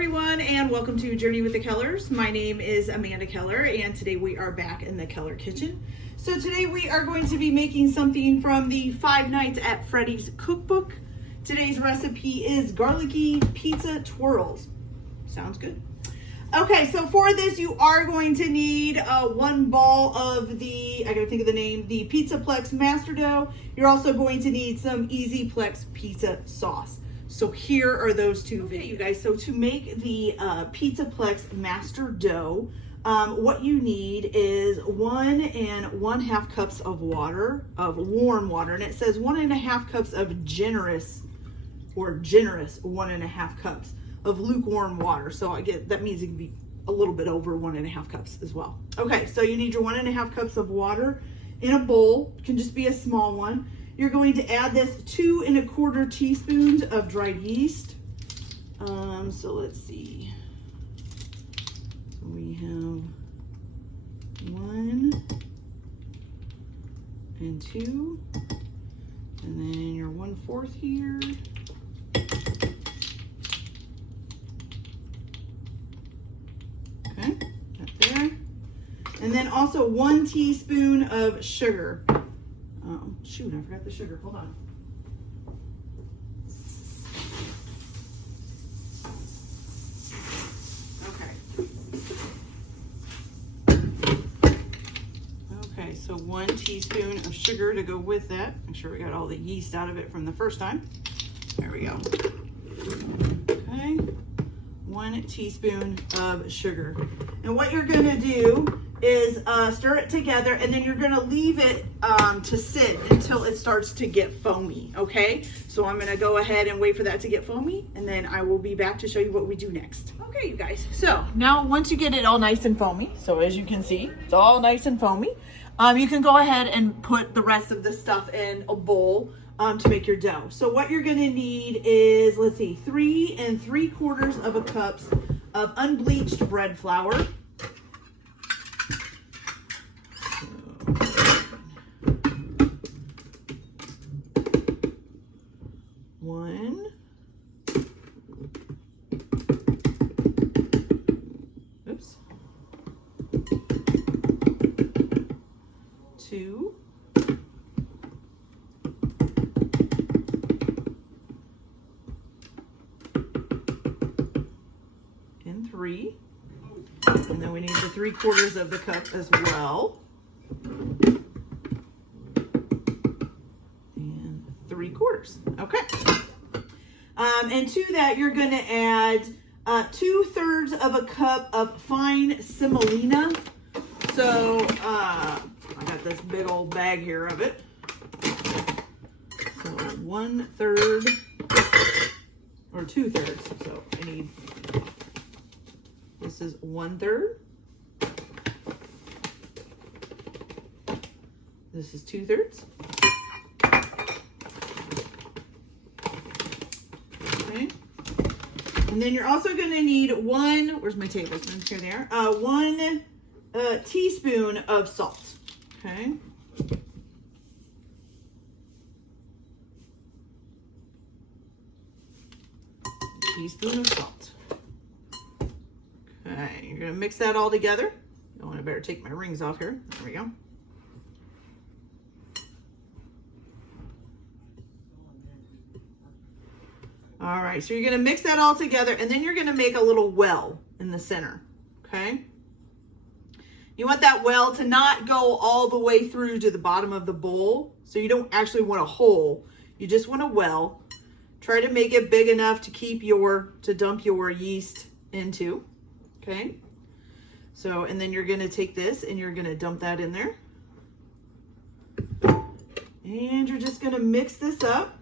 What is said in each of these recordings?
everyone, and welcome to Journey with the Kellers. My name is Amanda Keller, and today we are back in the Keller kitchen. So today we are going to be making something from the 5 Nights at Freddy's cookbook. Today's recipe is garlicky pizza twirls. Sounds good. Okay, so for this you are going to need 1 ball of the, I gotta think of the name, the Pizzaplex Master Dough. You're also going to need some Easyplex pizza sauce. So here are those two. Okay, you guys, so to make the Pizzaplex Master Dough, what you need is 1 1/2 cups of water, of warm water, and it says 1 1/2 cups of generous 1 1/2 cups of lukewarm water. So I get that means it can be a little bit over 1 1/2 cups as well. Okay, so you need your 1 1/2 cups of water in a bowl. It can just be a small one. You're going to add this 2 1/4 teaspoons of dried yeast. So let's see. So we have 1 and 2, and then your 1/4 here. Okay, that there. And then also 1 teaspoon of sugar. Oh, shoot, I forgot the sugar. Hold on. Okay, so 1 teaspoon of sugar to go with that. Make sure we got all the yeast out of it from the first time. There we go. Okay, 1 teaspoon of sugar. And what you're gonna do is stir it together, and then you're gonna leave it to sit until it starts to get foamy, okay? So I'm gonna go ahead and wait for that to get foamy, and then I will be back to show you what we do next. Okay, you guys, so now once you get it all nice and foamy, so as you can see, it's all nice and foamy, you can go ahead and put the rest of the stuff in a bowl to make your dough. So what you're gonna need is, let's see, 3 3/4 cups of unbleached bread flour. Oops. 2. And 3. And then we need the 3/4 cup as well. And 3/4. Okay. And to that, you're going to add 2/3 cup of fine semolina. So I got this big old bag here of it. So 1/3 or 2/3. So I need, this is 1/3. This is 2/3. Okay. And then you're also going to need 1, where's my tablespoons? Here they are. 1 teaspoon of salt. Okay. Teaspoon of salt. Okay, you're going to mix that all together. Oh, I better take my rings off here. There we go. All right, so you're gonna mix that all together, and then you're gonna make a little well in the center, okay? You want that well to not go all the way through to the bottom of the bowl, so you don't actually want a hole. You just want a well. Try to make it big enough to to dump your yeast into, okay? So, and then you're gonna take this and you're gonna dump that in there. And you're just gonna mix this up.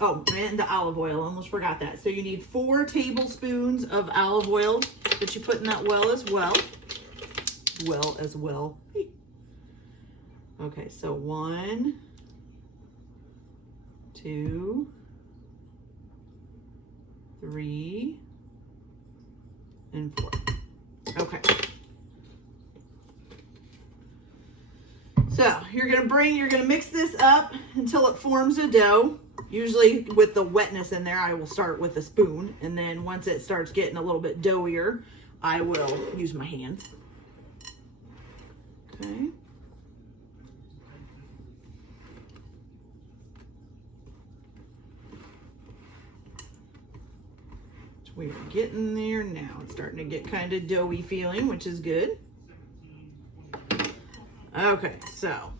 Oh, and the olive oil, almost forgot that. So you need 4 tablespoons of olive oil that you put in that well as well. Okay, so 1, 2, 3, and 4. Okay. So you're gonna mix this up until it forms a dough. Usually with the wetness in there, I will start with a spoon, and then once it starts getting a little bit doughier, I will use my hands. Okay. We're getting there now. It's starting to get kind of doughy feeling, which is good. Okay, so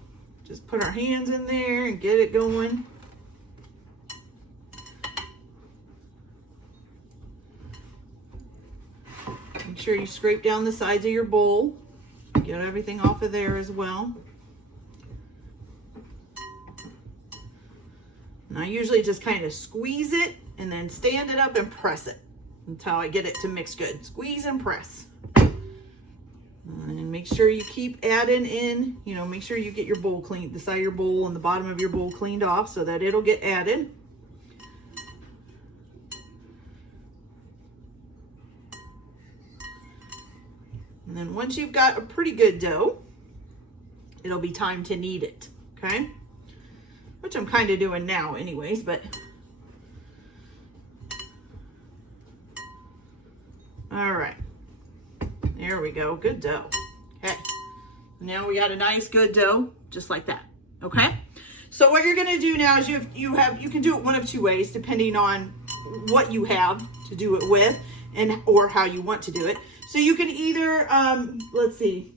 just put our hands in there and get it going. Make sure you scrape down the sides of your bowl. Get everything off of there as well. And I usually just kind of squeeze it and then stand it up and press it until I get it to mix good. Squeeze and press. And make sure you keep adding in, you know, make sure you get your bowl clean, the side of your bowl and the bottom of your bowl cleaned off so that it'll get added. And then once you've got a pretty good dough, it'll be time to knead it, okay? Which I'm kind of doing now anyways, but all right, there we go, good dough. Okay, now we got a nice good dough, just like that, okay? So what you're gonna do now is you can do it one of two ways, depending on what you have to do it with or how you want to do it. So you can either, let's see,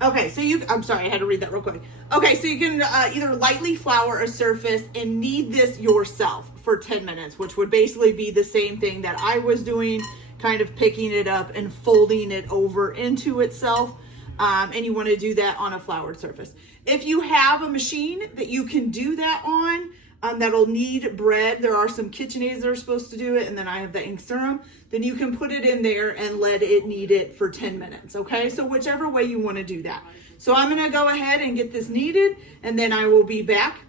okay, so I'm sorry, I had to read that real quick. Okay, so you can either lightly flour a surface and knead this yourself for 10 minutes, which would basically be the same thing that I was doing, kind of picking it up and folding it over into itself. And you want to do that on a floured surface. If you have a machine that you can do that on, that'll knead bread, there are some KitchenAids that are supposed to do it, and then I have the ink serum, then you can put it in there and let it knead it for 10 minutes, okay? So whichever way you want to do that. So I'm going to go ahead and get this kneaded, and then I will be back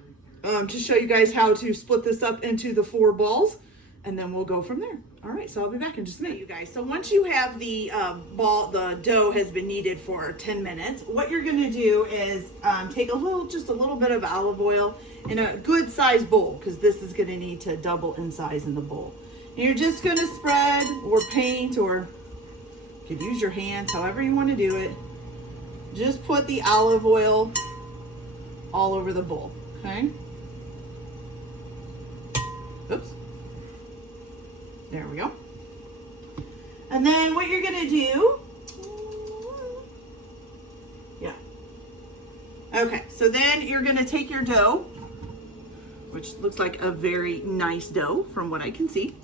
to show you guys how to split this up into the 4 balls, and then we'll go from there. All right, so I'll be back in just a minute, you guys. So once you have the the dough has been kneaded for 10 minutes, what you're gonna do is take just a little bit of olive oil in a good sized bowl, because this is gonna need to double in size in the bowl. And you're just gonna spread or paint, or you could use your hands, however you wanna do it. Just put the olive oil all over the bowl, okay? Oops. There we go. And then what you're gonna do, yeah. Okay, so then you're gonna take your dough, which looks like a very nice dough from what I can see,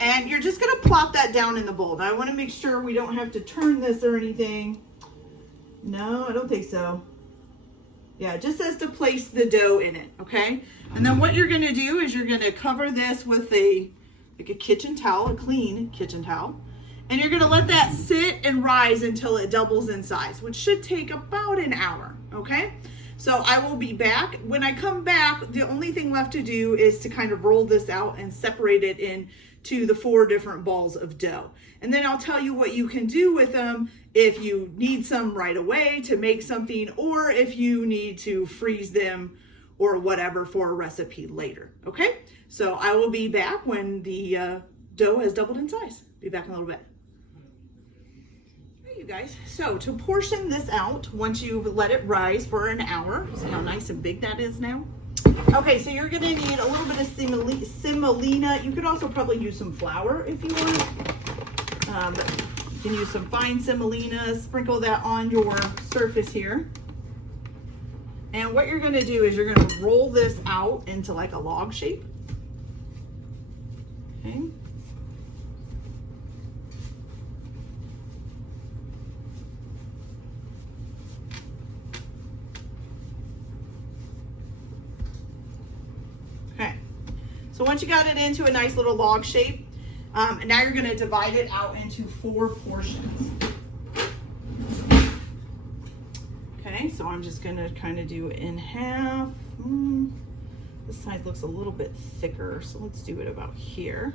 and you're just gonna plop that down in the bowl. Now I wanna make sure we don't have to turn this or anything. No, I don't think so. Yeah, it just says to place the dough in it, okay? And then what you're gonna do is you're gonna cover this with a kitchen towel, a clean kitchen towel, and you're gonna let that sit and rise until it doubles in size, which should take about an hour, okay? So I will be back. When I come back, the only thing left to do is to kind of roll this out and separate it into the 4 different balls of dough. And then I'll tell you what you can do with them if you need some right away to make something, or if you need to freeze them or whatever for a recipe later, okay? So I will be back when the dough has doubled in size. Be back in a little bit. All right, you guys, so to portion this out, once you've let it rise for an hour, see how nice and big that is now? Okay, so you're gonna need a little bit of semolina. You could also probably use some flour if you want. But you can use some fine semolina, sprinkle that on your surface here. And what you're gonna do is you're gonna roll this out into like a log shape. Okay. Okay. So once you got it into a nice little log shape, now you're going to divide it out into 4 portions. Okay, so I'm just going to kind of do it in half. This side looks a little bit thicker, so let's do it about here.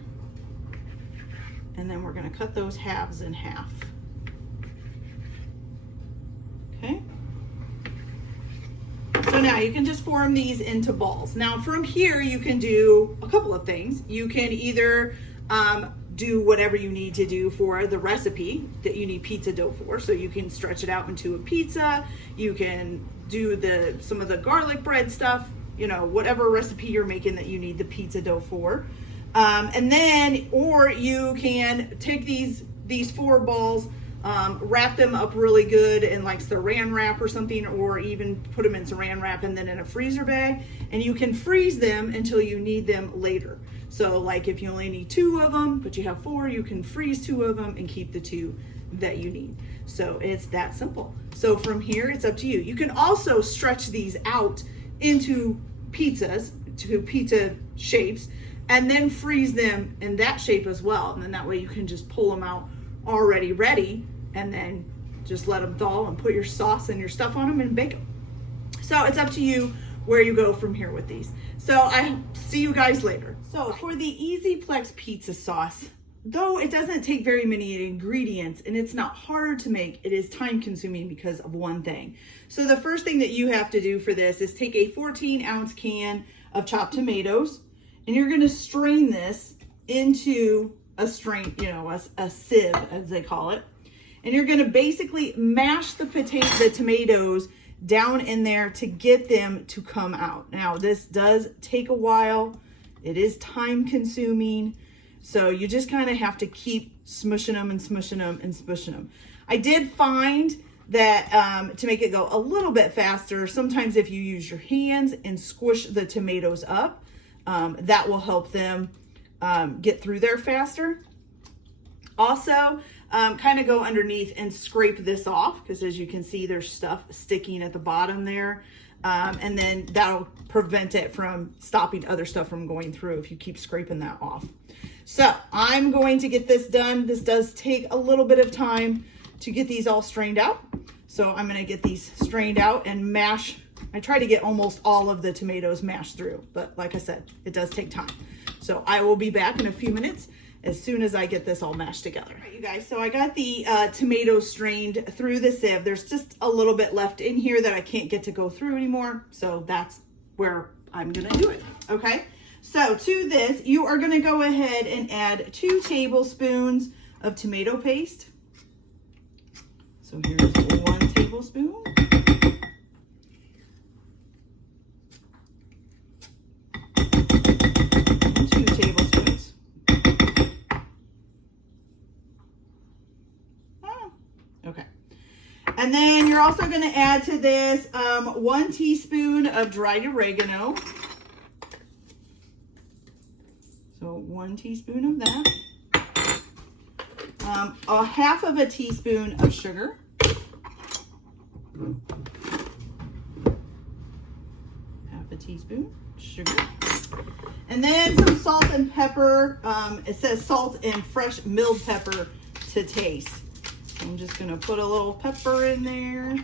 And then we're going to cut those halves in half. now you can just form these into balls. Now from here, you can do a couple of things. You can either do whatever you need to do for the recipe that you need pizza dough for. So you can stretch it out into a pizza. You can do some of the garlic bread stuff, you know, whatever recipe you're making that you need the pizza dough for. And then, or you can take these 4 balls, wrap them up really good in like saran wrap or something, or even put them in saran wrap and then in a freezer bag, and you can freeze them until you need them later. So like if you only need 2 of them, but you have 4, you can freeze 2 of them and keep the 2 that you need. So it's that simple. So from here, it's up to you. You can also stretch these out into pizzas, to pizza shapes, and then freeze them in that shape as well. And then that way you can just pull them out already ready, and then just let them thaw and put your sauce and your stuff on them and bake them. So it's up to you where you go from here with these. So I see you guys later. So for the EasyPlex pizza sauce, though it doesn't take very many ingredients and it's not hard to make, it is time consuming because of one thing. So the first thing that you have to do for this is take a 14-ounce can of chopped tomatoes, and you're going to strain this into a sieve, as they call it. And you're going to basically mash the tomatoes down in there to get them to come out. Now, this does take a while. It is time consuming. So you just kind of have to keep smushing them and smushing them and smushing them. I did find that to make it go a little bit faster, sometimes if you use your hands and squish the tomatoes up, that will help them get through there faster. Also, kind of go underneath and scrape this off, because as you can see, there's stuff sticking at the bottom there. And then that'll prevent it from stopping other stuff from going through if you keep scraping that off. So I'm going to get this done. This does take a little bit of time to get these all strained out. So I'm going to get these strained out and mash. I try to get almost all of the tomatoes mashed through, but like I said, it does take time. So I will be back in a few minutes as soon as I get this all mashed together. All right, you guys, so I got the tomatoes strained through the sieve. There's just a little bit left in here that I can't get to go through anymore. So that's where I'm gonna do it, okay? So to this, you are gonna go ahead and add 2 tablespoons of tomato paste. So here's 1 tablespoon. And then you're also going to add to this 1 teaspoon of dried oregano. So 1 teaspoon of that. A half of a teaspoon of sugar. Half a teaspoon sugar. And then some salt and pepper. It says salt and fresh milled pepper to taste. I'm just going to put a little pepper in there,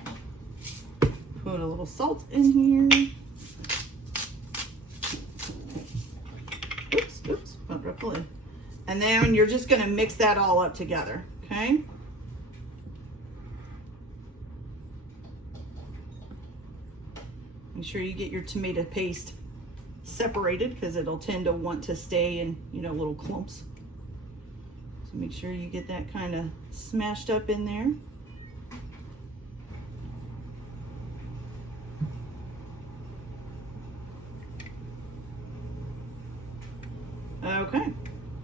put a little salt in here. Oops, bumped up the lid. And then you're just going to mix that all up together, okay? Make sure you get your tomato paste separated, because it'll tend to want to stay in, little clumps. Make sure you get that kind of smashed up in there. Okay,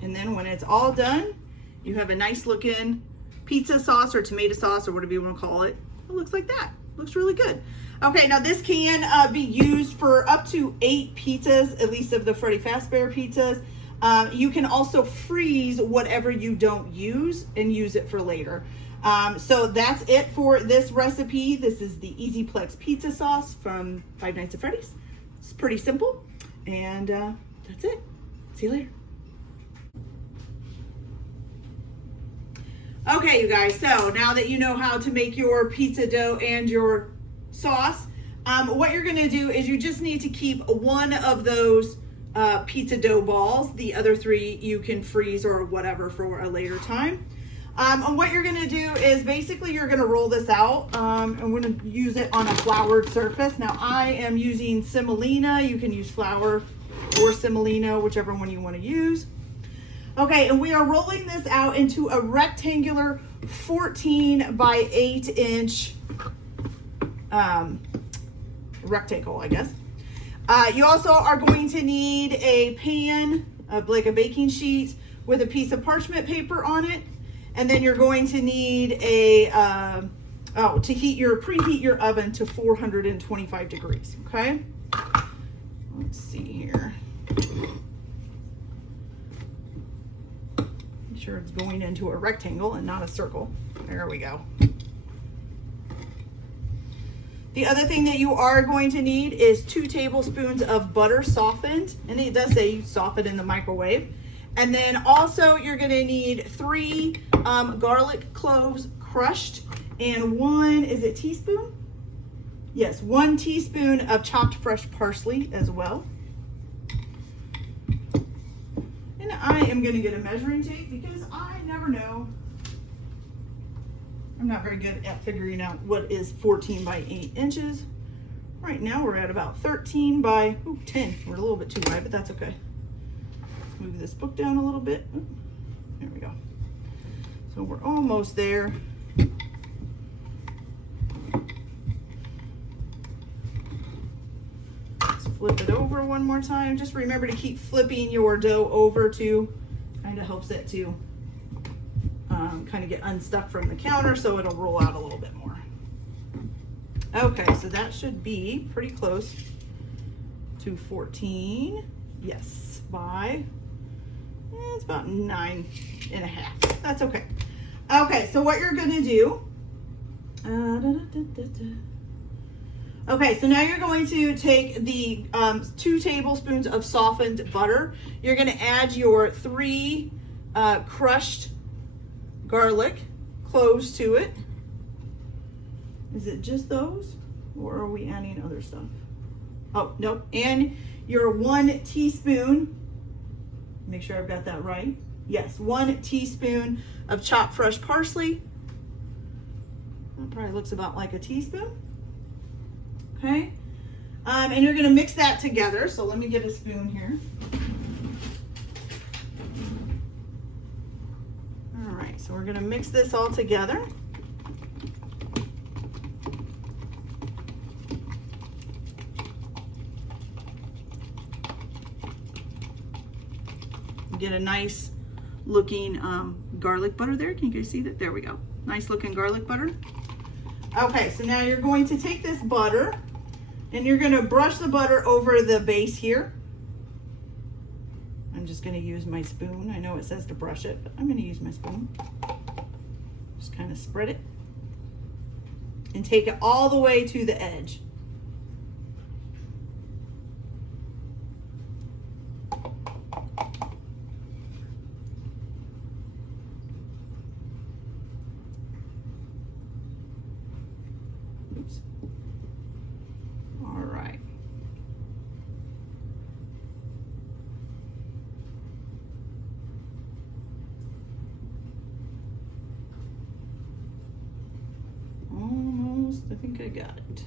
and then when it's all done, you have a nice looking pizza sauce or tomato sauce or whatever you want to call it. It looks like that. Looks really good. Okay, now this can be used for up to 8 pizzas, at least of the Freddy Fazbear pizzas. You can also freeze whatever you don't use and use it for later. So that's it for this recipe. This is the EasyPlex pizza sauce from Five Nights at Freddy's. It's pretty simple, and that's it. See you later. Okay, you guys, so now that you know how to make your pizza dough and your sauce, what you're gonna do is you just need to keep 1 of those pizza dough balls. The other 3 you can freeze or whatever for a later time. And what you're gonna do is basically you're gonna roll this out. I'm gonna use it on a floured surface. Now I am using semolina. You can use flour or semolina, whichever one you want to use. Okay, and we are rolling this out into a rectangular 14 by 8 inch rectangle, I guess. You also are going to need a pan, like a baking sheet with a piece of parchment paper on it. And then you're going to need a, preheat your oven to 425 degrees, okay? Let's see here. Make sure it's going into a rectangle and not a circle. There we go. The other thing that you are going to need is 2 tablespoons of butter softened, and it does say you soften in the microwave. And then also you're gonna need 3 garlic cloves crushed and 1, is it teaspoon? Yes, 1 teaspoon of chopped fresh parsley as well. And I am gonna get a measuring tape because I never know. I'm not very good at figuring out what is 14 by 8 inches. Right now we're at about 13 by 10. We're a little bit too high, but that's okay. Move this book down a little bit. There we go. So we're almost there. Let's flip it over one more time. Just remember to keep flipping your dough over to, kind of helps it to kind of get unstuck from the counter so it'll roll out a little bit more. Okay, so that should be pretty close to 14. Yes, by it's about 9.5. That's okay. Okay, so what you're gonna do, okay, so now you're going to take the 2 tablespoons of softened butter. You're gonna add your 3 crushed garlic cloves to it. Is it just those, or are we adding other stuff? Oh, nope. And your 1 teaspoon, make sure I've got that right. Yes, 1 teaspoon of chopped fresh parsley. That probably looks about like a teaspoon. Okay. And you're gonna mix that together. So let me get a spoon here. All right, so we're gonna mix this all together. Get a nice looking garlic butter there. Can you guys see that? There we go. Nice looking garlic butter. Okay, so now you're going to take this butter and you're going to brush the butter over the base here. I'm just going to use my spoon. I know it says to brush it, but I'm going to use my spoon. Just kind of spread it and take it all the way to the edge. Oops. All right. Almost, I think I got it.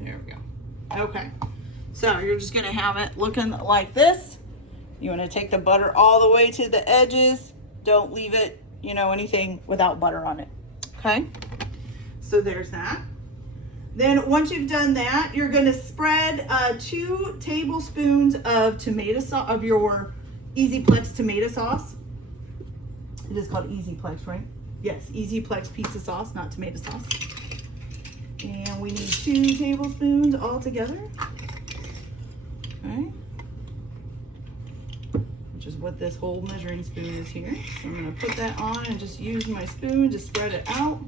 There we go. Okay, so you're just gonna have it looking like this. You wanna take the butter all the way to the edges. Don't leave it, you know, anything without butter on it, okay? So there's that. Then once you've done that, you're gonna spread 2 tablespoons of tomato sauce, of your Easyplex tomato sauce. It is called Easyplex, right? Yes, Easyplex pizza sauce, not tomato sauce. And we need 2 tablespoons all together. Okay. Which is what this whole measuring spoon is here. So I'm gonna put that on and just use my spoon to spread it out.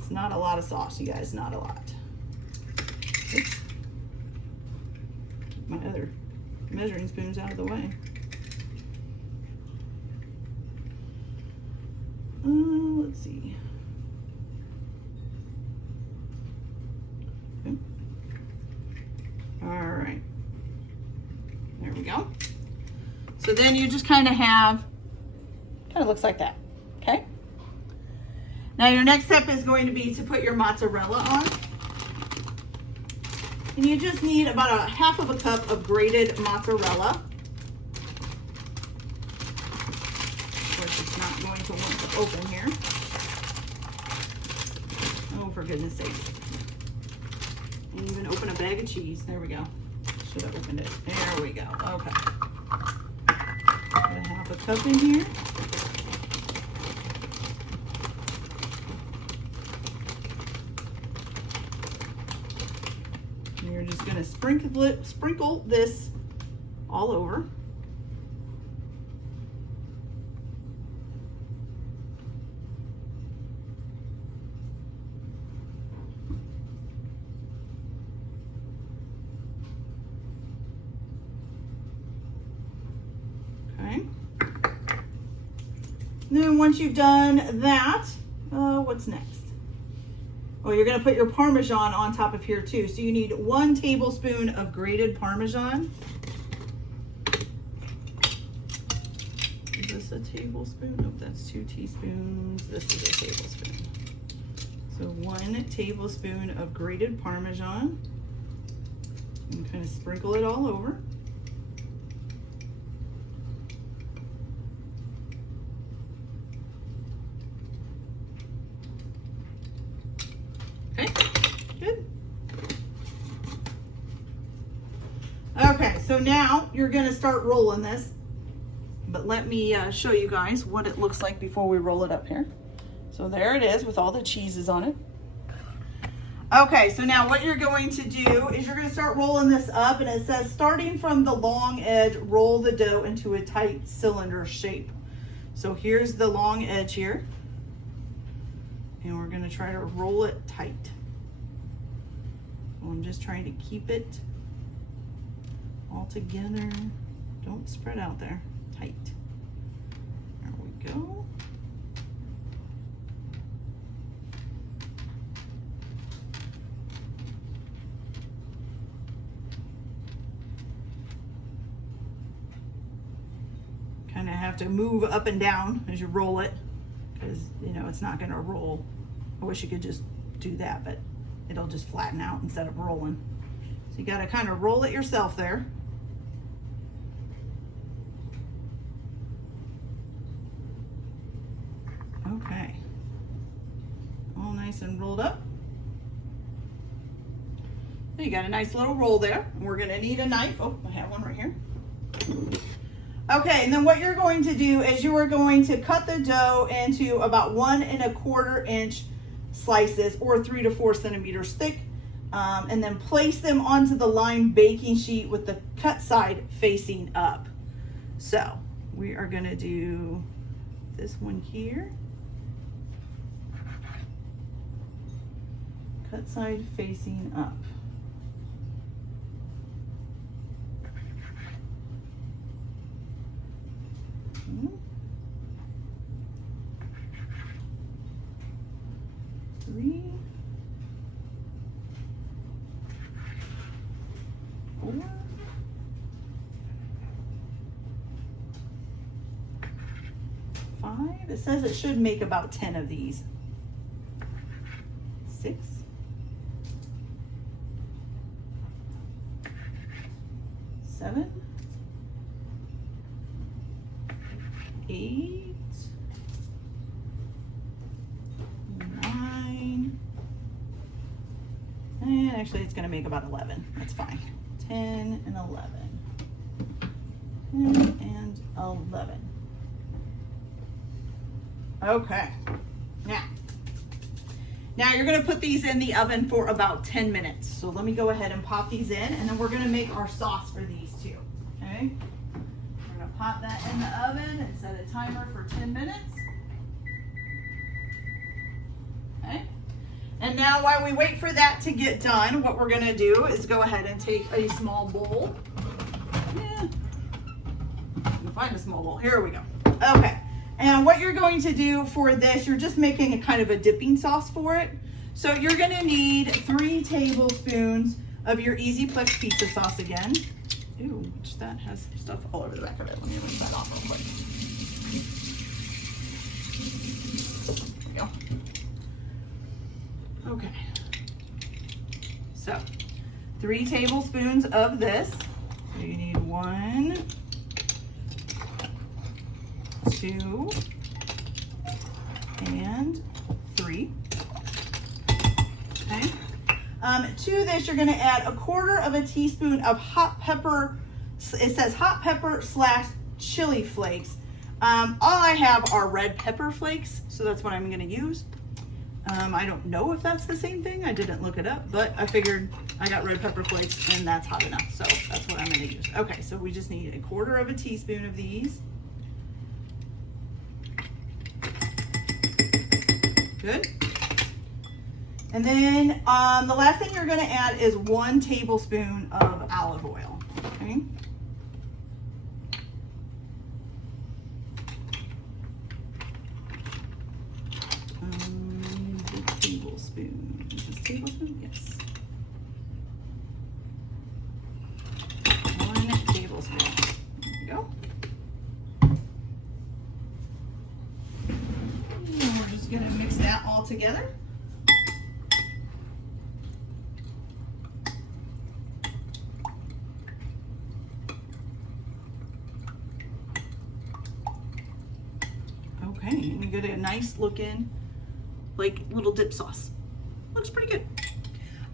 It's not a lot of sauce, you guys, not a lot. Oops. Keep my other measuring spoons out of the way. Let's see. Okay. All So then you just kind of looks like that, okay? Now your next step is going to be to put your mozzarella on. And you just need about a half of a cup of grated mozzarella. Of course, it's not going to want to open here. Oh, for goodness sake. And even open a bag of cheese. There we go. Should have opened it. There we go. Okay. Put a half a cup in here. And you're just going to sprinkle this all over. Then once you've done that, what's next? Oh, you're gonna put your Parmesan on top of here too. So you need 1 tablespoon of grated Parmesan. Is this a tablespoon? Nope, that's 2 teaspoons. This is a tablespoon. So 1 tablespoon of grated Parmesan. And kind of sprinkle it all over. Okay, so now you're gonna start rolling this, but let me show you guys what it looks like before we roll it up here. So there it is with all the cheeses on it. Okay, so now what you're going to do is you're gonna start rolling this up, and it says starting from the long edge, roll the dough into a tight cylinder shape. So here's the long edge here, and we're gonna try to roll it tight. So I'm just trying to keep it all together. Don't spread out there. Tight. There we go. Kind of have to move up and down as you roll it, because you know it's not going to roll. I wish you could just do that, but it'll just flatten out instead of rolling. So you got to kind of roll it yourself there. Okay, all nice and rolled up. So you got a nice little roll there. We're gonna need a knife. Oh, I have one right here. Okay, and then what you're going to do is you are going to cut the dough into about 1 1/4 inch slices, or 3 to 4 centimeters thick, and then place them onto the lined baking sheet with the cut side facing up. So we are gonna do this one here. Cut side facing up. Okay. 3, 4, 5. It says it should make about 10 of these. 6, 7, 8, 9, and actually it's going to make about 11. That's fine. 10 and 11. 10 and 11. Okay. Now you're going to put these in the oven for about 10 minutes. So let me go ahead and pop these in, and then we're going to make our sauce for these too. Okay. We're going to pop that in the oven and set a timer for 10 minutes. Okay. And now while we wait for that to get done, what we're going to do is go ahead and take a small bowl. Yeah. Find a small bowl. Here we go. Okay. And what you're going to do for this, you're just making a kind of a dipping sauce for it. So you're going to need 3 tablespoons of your Easy Plex pizza sauce again. Ew, which that has stuff all over the back of it. Let me rinse that off real quick. There we go. Okay. So, 3 tablespoons of this. So you need 1, 2, and 3. Okay. To this, you're going to add 1/4 teaspoon of hot pepper. It says hot pepper / chili flakes. All I have are red pepper flakes, so that's what I'm going to use. I don't know if that's the same thing. I didn't look it up, but I figured I got red pepper flakes and that's hot enough, so that's what I'm going to use. Okay, so we just need 1/4 teaspoon of these. Good. And then the last thing you're going to add is 1 tablespoon of olive oil. Okay. 1 tablespoon. Is this tablespoon? Yes. 1 tablespoon. There we go. And we're just going to mix that all together. Okay, and we get a nice looking, like, little dip sauce. Looks pretty good.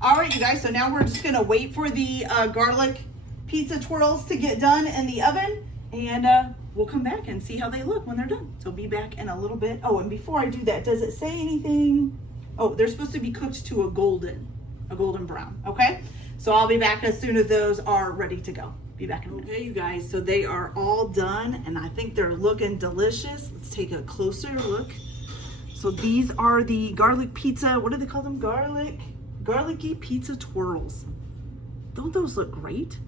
All right, you guys, so now we're just gonna wait for the garlic pizza twirls to get done in the oven, and we'll come back and see how they look when they're done. So be back in a little bit. Oh, and before I do that, does it say anything? Oh, they're supposed to be cooked to a golden brown, okay? So I'll be back as soon as those are ready to go. Be back in a minute. Okay, you guys, so they are all done, and I think they're looking delicious. Let's take a closer look. So these are the garlic pizza, what do they call them? Garlicky pizza twirls. Don't those look great?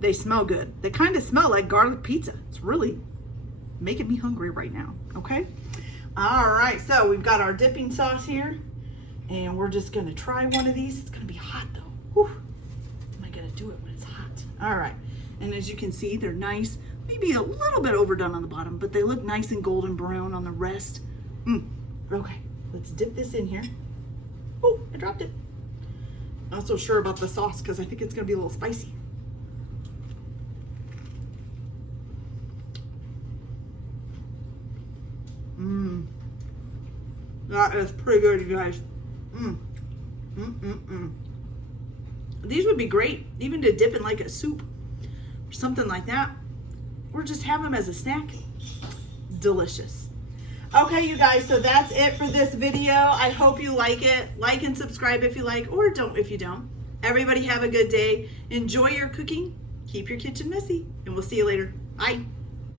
They smell good. They kind of smell like garlic pizza. It's really making me hungry right now, okay? All right, so we've got our dipping sauce here, and we're just gonna try one of these. It's gonna be hot though. Whew. Am I gonna do it when it's hot? All right, and as you can see, they're nice, maybe a little bit overdone on the bottom, but they look nice and golden brown on the rest. Okay, let's dip this in here. Oh, I dropped it. Not so sure about the sauce because I think it's gonna be a little spicy. That is pretty good, you guys. These would be great even to dip in like a soup or something like that, or just have them as a snack. Delicious. Okay, you guys, so that's it for this video. I hope you like it. Like and subscribe if you like, or don't if you don't. Everybody have a good day. Enjoy your cooking. Keep your kitchen messy, and we'll see you later. Bye.